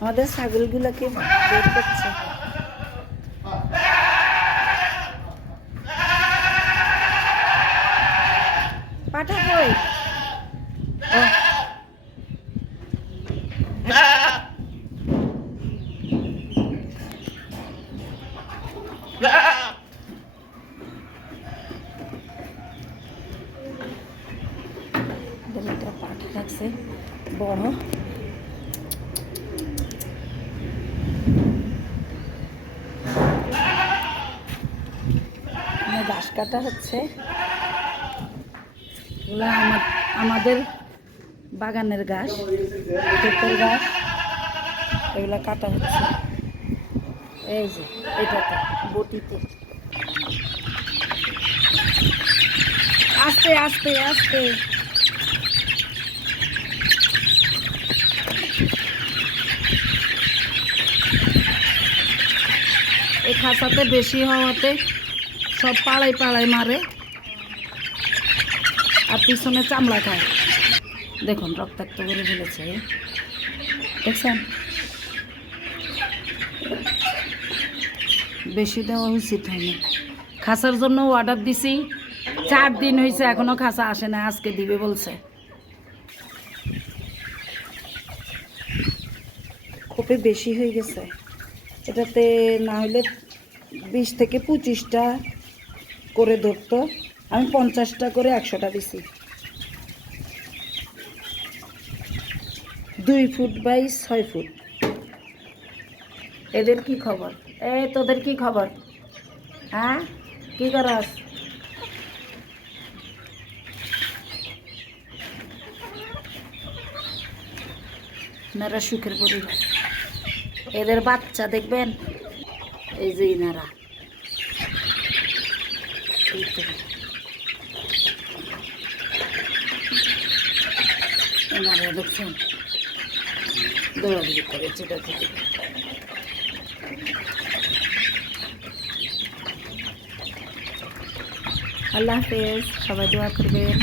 আমাদের ছাগলগুলোকে বের করছে। পাঠা কই? একটা পাখি থাকছে বড়। ঘাস কাটা হচ্ছে, আমাদের বাগানের ঘাস, ক্ষেতের ঘাস, এগুলা কাটা হচ্ছে। এই যে এটাতে বটিতে আস্তে আস্তে আস্তে। এই খাঁচাতে বেশি হওয়াতে সব পাড়াই পাড়াই মারে আর পিছনে চামড়া খায়। দেখুন রক্তাক্ত করে ফেলেছে, দেখছেন? বেশি দেওয়া উচিত হয়নি। খাঁচার জন্য অর্ডার দিছি, 4 দিন হয়েছে এখনো খাঁচা আসে না, আজকে দিবে বলছে। খুবই বেশি হয়ে গেছে, এটাতে না হলে 20 থেকে 25টা করে ধরতো, আমি 50টা করে 100টা দিছি। 2 ফুট বাই 6 ফুট। এদের কি খবর? এই তোদের কি খবর? হ্যাঁ, কি করস? এনারা সুখের পরিবার। এদের বাচ্চা দেখবেন, এই যে ইনারা, এনারা দেখছেন দৌড়াদৌড়ি করে চেটা থেকে। আল্লাহ হাফেজ, সবাই দোয়া করবেন।